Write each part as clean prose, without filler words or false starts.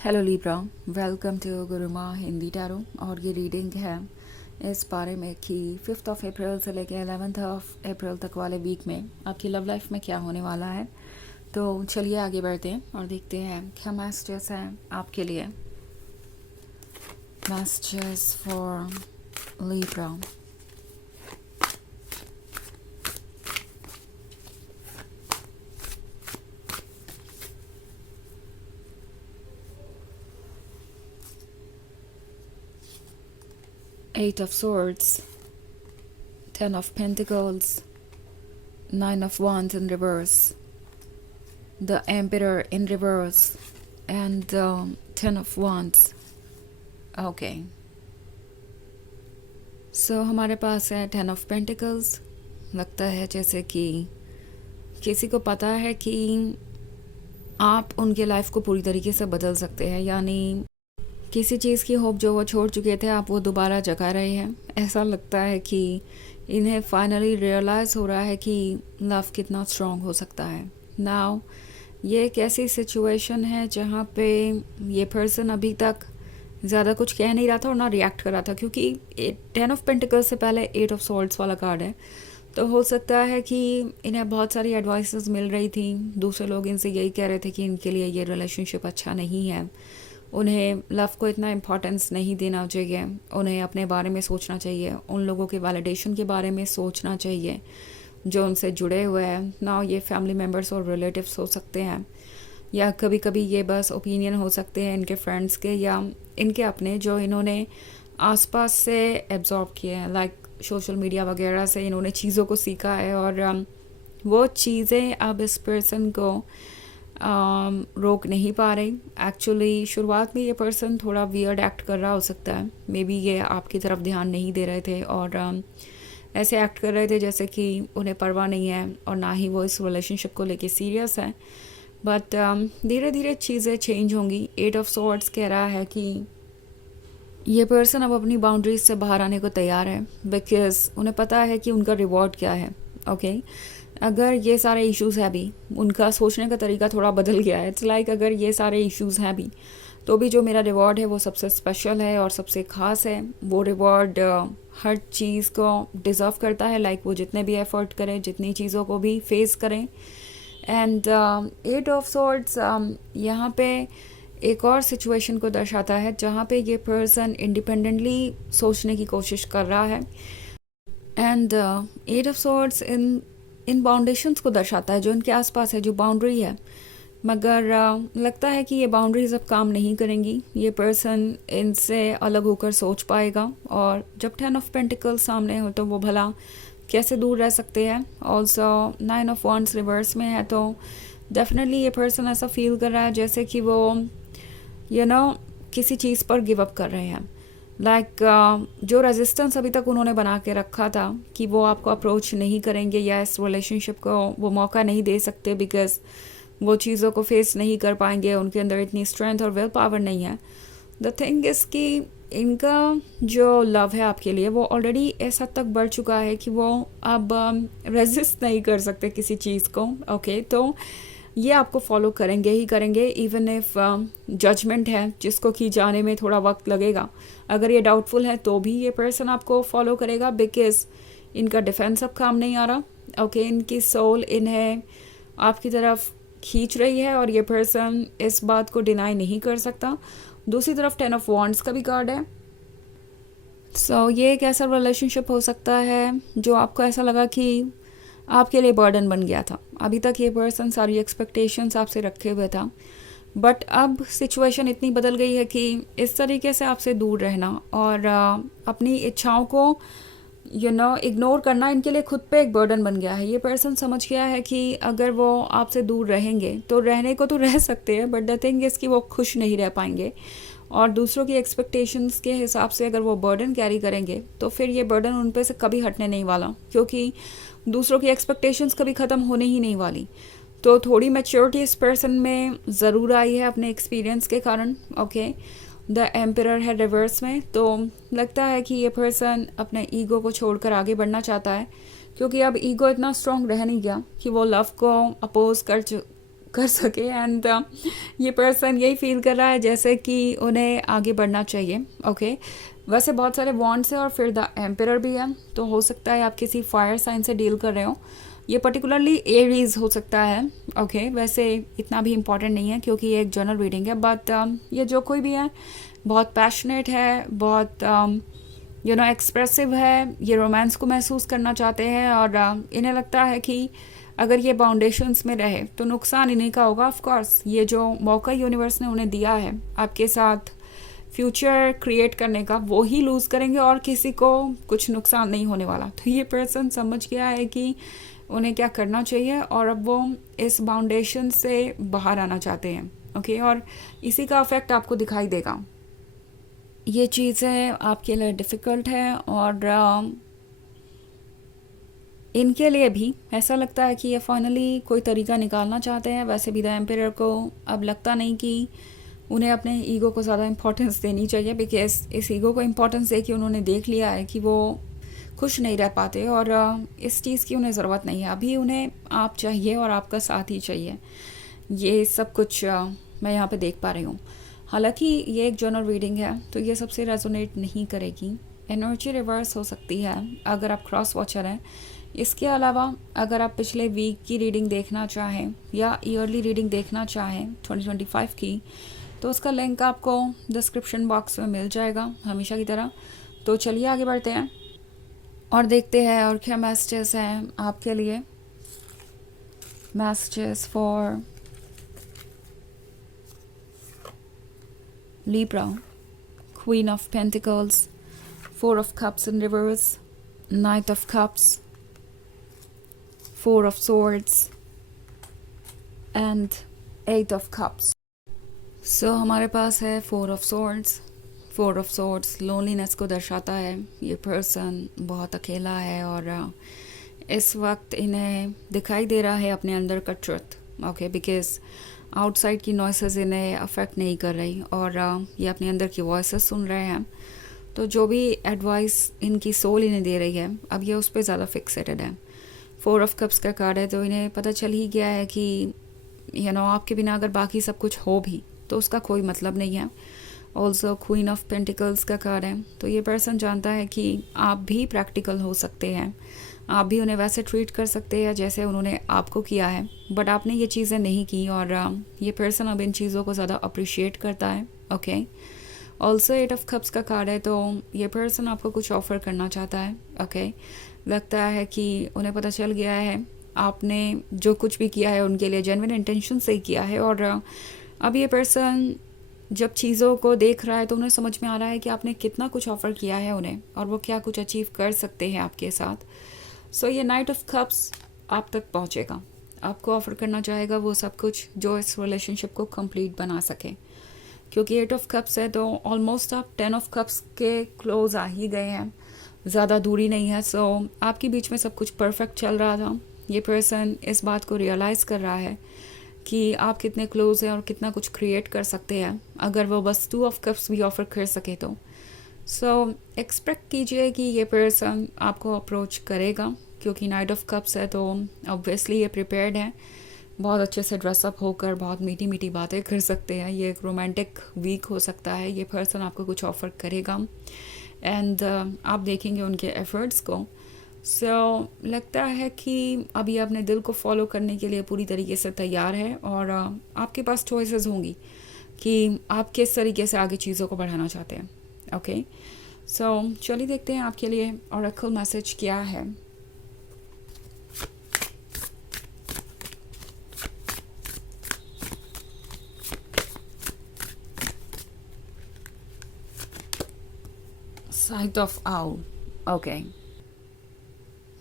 Hello Libra, welcome to Gurumaa Hindi tarot. और ये reading है इस बारे में कि 5 अप्रैल से लेकर 11 अप्रैल तक वाले वीक में आपकी लव लाइफ में क्या होने वाला है। तो चलिए आगे बढ़ते हैं और देखते हैं क्या मैसेजेस हैं आपके लिए। Messages for Libra. 8 of Swords, 10 of Pentacles, 9 of Wands in reverse, the Emperor in reverse, and 10 of Wands. Okay, सो हमारे पास है 10 ऑफ पेंटिकल्स। लगता है जैसे कि किसी को पता है कि आप उनके लाइफ को पूरी तरीके से बदल सकते हैं, यानी किसी चीज़ की होप जो वो छोड़ चुके थे आप वो दोबारा जगा रहे हैं। ऐसा लगता है कि इन्हें फाइनली रियलाइज़ हो रहा है कि लव कितना स्ट्रॉन्ग हो सकता है। नाउ ये एक ऐसी सिचुएशन है जहाँ पे ये पर्सन अभी तक ज़्यादा कुछ कह नहीं रहा था और ना रिएक्ट कर रहा था, क्योंकि 10 ऑफ पेंटिकल्स से पहले 8 ऑफ सॉर्ड्स वाला कार्ड है। तो हो सकता है कि इन्हें बहुत सारी एडवाइसेस मिल रही थी, दूसरे लोग इनसे यही कह रहे थे कि इनके लिए ये रिलेशनशिप अच्छा नहीं है, उन्हें लव को इतना इम्पोर्टेंस नहीं देना चाहिए, उन्हें अपने बारे में सोचना चाहिए, उन लोगों के वैलिडेशन के बारे में सोचना चाहिए जो उनसे जुड़े हुए हैं ना। ये फैमिली मेम्बर्स और रिलेटिव्स हो सकते हैं, या कभी कभी ये बस ओपिनियन हो सकते हैं इनके फ्रेंड्स के या इनके अपने, जो इन्होंने आसपास से एब्जॉर्ब किए हैं, लाइक सोशल मीडिया वगैरह से इन्होंने चीज़ों को सीखा है और वो चीज़ें अब इस पर्सन को रोक नहीं पा रही। एक्चुअली शुरुआत में ये पर्सन थोड़ा वियर्ड एक्ट कर रहा हो सकता है, मे बी ये आपकी तरफ ध्यान नहीं दे रहे थे और ऐसे एक्ट कर रहे थे जैसे कि उन्हें परवाह नहीं है और ना ही वो इस रिलेशनशिप को लेके सीरियस है। बट धीरे धीरे चीज़ें चेंज होंगी। 8 ऑफ सॉर्ड्स कह रहा है कि ये पर्सन अब अपनी बाउंड्रीज से बाहर आने को तैयार है, बिकॉज उन्हें पता है कि उनका रिवॉर्ड क्या है। ओके, अगर ये सारे इश्यूज हैं भी, उनका सोचने का तरीका थोड़ा बदल गया है। इट्स लाइक अगर ये सारे इश्यूज हैं भी तो भी जो मेरा रिवॉर्ड है वो सबसे स्पेशल है और सबसे ख़ास है। वो रिवॉर्ड हर चीज़ को डिज़र्व करता है, लाइक वो जितने भी एफर्ट करें, जितनी चीज़ों को भी फेस करें। एंड 8 ऑफ सॉर्ड्स यहाँ पे एक और सिचुएशन को दर्शाता है जहाँ पे ये पर्सन इंडिपेंडेंटली सोचने की कोशिश कर रहा है। एंड 8 ऑफ सॉर्ड्स इन बाउंडेशंस को दर्शाता है जो इनके आसपास है, जो बाउंड्री है। मगर लगता है कि ये बाउंड्रीज अब काम नहीं करेंगी, ये पर्सन इनसे अलग होकर सोच पाएगा। और जब 10 ऑफ पेंटिकल्स सामने हो तो वो भला कैसे दूर रह सकते हैं। ऑल्सो 9 ऑफ वॉन्ड्स रिवर्स में है तो डेफिनेटली ये पर्सन ऐसा फील कर रहा है जैसे कि वो किसी चीज़ पर गिव अप कर रहे हैं। लाइक जो रेजिस्टेंस अभी तक उन्होंने बना के रखा था कि वो आपको अप्रोच नहीं करेंगे या इस रिलेशनशिप को वो मौका नहीं दे सकते, बिकॉज वो चीज़ों को फेस नहीं कर पाएंगे, उनके अंदर इतनी स्ट्रेंथ और विल पावर नहीं है। द थिंग इज़ कि इनका जो लव है आपके लिए वो ऑलरेडी इस हद तक बढ़ चुका है कि वो अब रेजिस्ट नहीं कर सकते किसी चीज़ को। ओके, तो ये आपको फॉलो करेंगे ही करेंगे, इवन इफ जजमेंट है जिसको कि जाने में थोड़ा वक्त लगेगा। अगर ये डाउटफुल है तो भी ये पर्सन आपको फॉलो करेगा, बिकॉज इनका डिफेंस अब काम नहीं आ रहा। ओके, इनकी सोल इन्हें आपकी तरफ खींच रही है और ये पर्सन इस बात को डिनाई नहीं कर सकता। दूसरी तरफ 10 ऑफ वॉन्ड्स का भी कार्ड है। सो ये एक ऐसा रिलेशनशिप हो सकता है जो आपको ऐसा लगा कि आपके लिए बर्डन बन गया था। अभी तक ये पर्सन सारी एक्सपेक्टेशंस आपसे रखे हुए था, बट अब सिचुएशन इतनी बदल गई है कि इस तरीके से आपसे दूर रहना और अपनी इच्छाओं को इग्नोर करना इनके लिए खुद पे एक बर्डन बन गया है। ये पर्सन समझ गया है कि अगर वो आपसे दूर रहेंगे तो रहने को तो रह सकते हैं, बट द थिंग इज़ कि वो खुश नहीं रह पाएंगे और दूसरों की एक्सपेक्टेशंस के हिसाब से अगर वो बर्डन कैरी करेंगे तो फिर ये बर्डन उन पे से कभी हटने नहीं वाला, क्योंकि दूसरों की एक्सपेक्टेशंस कभी ख़त्म होने ही नहीं वाली। तो थोड़ी मैच्योरिटी इस पर्सन में ज़रूर आई है अपने एक्सपीरियंस के कारण। ओके, द एम्परर है रिवर्स में, तो लगता है कि ये पर्सन अपने ईगो को छोड़कर आगे बढ़ना चाहता है, क्योंकि अब ईगो इतना स्ट्रॉन्ग रह नहीं गया कि वो लव को अपोज कर सके। एंड ये पर्सन यही फील कर रहा है जैसे कि उन्हें आगे बढ़ना चाहिए। ओके, वैसे बहुत सारे वॉन्ड्स है और फिर द एम्परर भी है, तो हो सकता है आप किसी फायर साइन से डील कर रहे हो। ये पर्टिकुलरली एरीज हो सकता है। ओके, वैसे इतना भी इम्पॉर्टेंट नहीं है क्योंकि ये एक जनरल रीडिंग है, बट ये जो कोई भी है बहुत पैशनेट है, बहुत एक्सप्रेसिव है, ये रोमांस को महसूस करना चाहते हैं और इन्हें लगता है कि अगर ये बाउंडेशंस में रहे तो नुकसान इन्हीं का होगा। ऑफ कोर्स ये जो मौका यूनिवर्स ने उन्हें दिया है आपके साथ फ्यूचर क्रिएट करने का, वो ही लूज़ करेंगे और किसी को कुछ नुकसान नहीं होने वाला। तो ये पर्सन समझ गया है कि उन्हें क्या करना चाहिए और अब वो इस बाउंडेशन से बाहर आना चाहते हैं। ओके, और इसी का इफेक्ट आपको दिखाई देगा। ये चीज़ें आपके लिए डिफ़िकल्ट है और इनके लिए भी ऐसा लगता है कि ये फाइनली कोई तरीका निकालना चाहते हैं। वैसे भी द एम्परर को अब लगता नहीं कि उन्हें अपने ईगो को ज़्यादा इम्पोर्टेंस देनी चाहिए, बिकॉज इस ईगो को इम्पोर्टेंस दे कि उन्होंने देख लिया है कि वो खुश नहीं रह पाते और इस चीज़ की उन्हें ज़रूरत नहीं है। अभी उन्हें आप चाहिए और आपका साथ ही चाहिए। ये सब कुछ मैं यहाँ पे देख पा रही हूँ। हालांकि ये एक जर्नल रीडिंग है तो ये सबसे रेजोनेट नहीं करेगी। एनर्जी रिवर्स हो सकती है अगर आप क्रॉस वॉचर हैं। इसके अलावा अगर आप पिछले वीक की रीडिंग देखना चाहें या ईयरली रीडिंग देखना चाहें 2025 की, तो उसका लिंक आपको डिस्क्रिप्शन बॉक्स में मिल जाएगा हमेशा की तरह। तो चलिए आगे बढ़ते हैं और देखते हैं और क्या मैसेजेस हैं आपके लिए। Messages for Libra, Queen of Pentacles, Four of Cups in reverse, Knight of Cups, Four of Swords and Eight of Cups. So हमारे पास है Four of Swords. Four of Swords loneliness को दर्शाता है। ये पर्सन बहुत अकेला है और इस वक्त इन्हें दिखाई दे रहा है अपने अंदर का ट्रुथ। ओके, बिकॉज आउटसाइड की नॉइसेस इन्हें अफेक्ट नहीं कर रही और ये अपने अंदर की वॉइसेस सुन रहे हैं। तो जो भी एडवाइस इनकी सोल इन्हें दे रही है अब ये उस पर ज़्यादा फिक्सेटेड है। फोर ऑफ कप्स का कार्ड है तो इन्हें पता चल ही गया है कि आपके बिना अगर बाकी सब कुछ हो भी तो उसका कोई मतलब नहीं है। ऑल्सो क्वीन ऑफ पेंटिकल्स का कार्ड है तो ये पर्सन जानता है कि आप भी प्रैक्टिकल हो सकते हैं, आप भी उन्हें वैसे ट्रीट कर सकते हैं जैसे उन्होंने आपको किया है, बट आपने ये चीज़ें नहीं की और ये पर्सन अब इन चीज़ों को ज़्यादा अप्रिशिएट करता है। Okay, also eight of cups का कार्ड है तो ये पर्सन आपको कुछ ऑफ़र करना चाहता है। ओके, लगता है कि उन्हें पता चल गया है आपने जो कुछ भी किया है उनके लिए जेन्युइन इंटेंशन से ही किया है और अब ये पर्सन जब चीज़ों को देख रहा है तो उन्हें समझ में आ रहा है कि आपने कितना कुछ ऑफ़र किया है उन्हें और वो क्या कुछ अचीव कर सकते हैं आपके साथ। सो ये नाइट ऑफ कप्स आप तक पहुंचेगा, आपको ऑफ़र करना चाहेगा वो सब कुछ जो इस रिलेशनशिप को कंप्लीट बना सके। क्योंकि एट ऑफ कप्स है तो ऑलमोस्ट आप 10 ऑफ कप्स के क्लोज आ ही गए हैं, ज़्यादा दूरी नहीं है। सो आपके बीच में सब कुछ परफेक्ट चल रहा था। ये पर्सन इस बात को रियलाइज़ कर रहा है कि आप कितने क्लोज हैं और कितना कुछ क्रिएट कर सकते हैं अगर वो बस 2 ऑफ कप्स भी ऑफ़र कर सके तो। सो एक्सपेक्ट कीजिए कि ये पर्सन आपको अप्रोच करेगा क्योंकि नाइट ऑफ कप्स है तो ऑब्वियसली ये प्रिपेयर्ड है, बहुत अच्छे से ड्रेसअप होकर बहुत मीठी मीठी बातें कर सकते हैं। ये एक रोमांटिक वीक हो सकता है। ये पर्सन आपको कुछ ऑफ़र करेगा एंड आप देखेंगे उनके एफर्ट्स को। सो लगता है कि अभी अपने दिल को फॉलो करने के लिए पूरी तरीके से तैयार है और आपके पास चॉइसेस होंगी कि आप किस तरीके से आगे चीज़ों को बढ़ाना चाहते हैं। ओके, सो चलिए देखते हैं आपके लिए ऑरेकल मैसेज क्या है। Site of owl. ओके,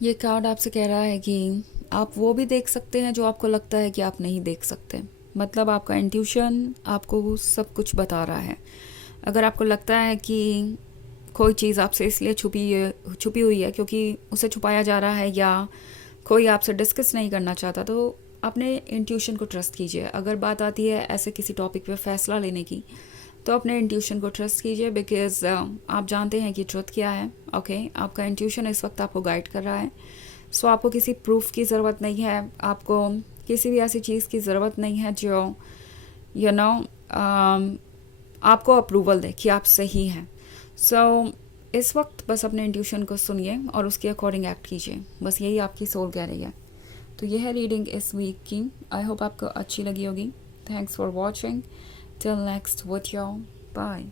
ये कार्ड आपसे कह रहा है कि आप वो भी देख सकते हैं जो आपको लगता है कि आप नहीं देख सकते। मतलब आपका इंट्यूशन आपको सब कुछ बता रहा है। अगर आपको लगता है कि कोई चीज़ आपसे इसलिए छुपी हुई है क्योंकि उसे छुपाया जा रहा है या कोई आपसे डिस्कस नहीं करना चाहता, तो अपने इंट्यूशन को ट्रस्ट कीजिए। अगर बात आती है ऐसे किसी टॉपिक पे फैसला लेने की तो अपने इंट्यूशन को ट्रस्ट कीजिए बिकॉज आप जानते हैं कि ट्रुथ क्या है। ओके, आपका इंट्यूशन इस वक्त आपको गाइड कर रहा है। सो आपको किसी प्रूफ की ज़रूरत नहीं है, आपको किसी भी ऐसी चीज़ की ज़रूरत नहीं है जो यू नो आपको अप्रूवल दे कि आप सही हैं। सो इस वक्त बस अपने इंट्यूशन को सुनिए और उसके अकॉर्डिंग एक्ट कीजिए, बस यही आपकी सोल कह रही है। तो यह है रीडिंग इस वीक की। आई होप आपको अच्छी लगी होगी। Thanks for watching. Till next video, bye.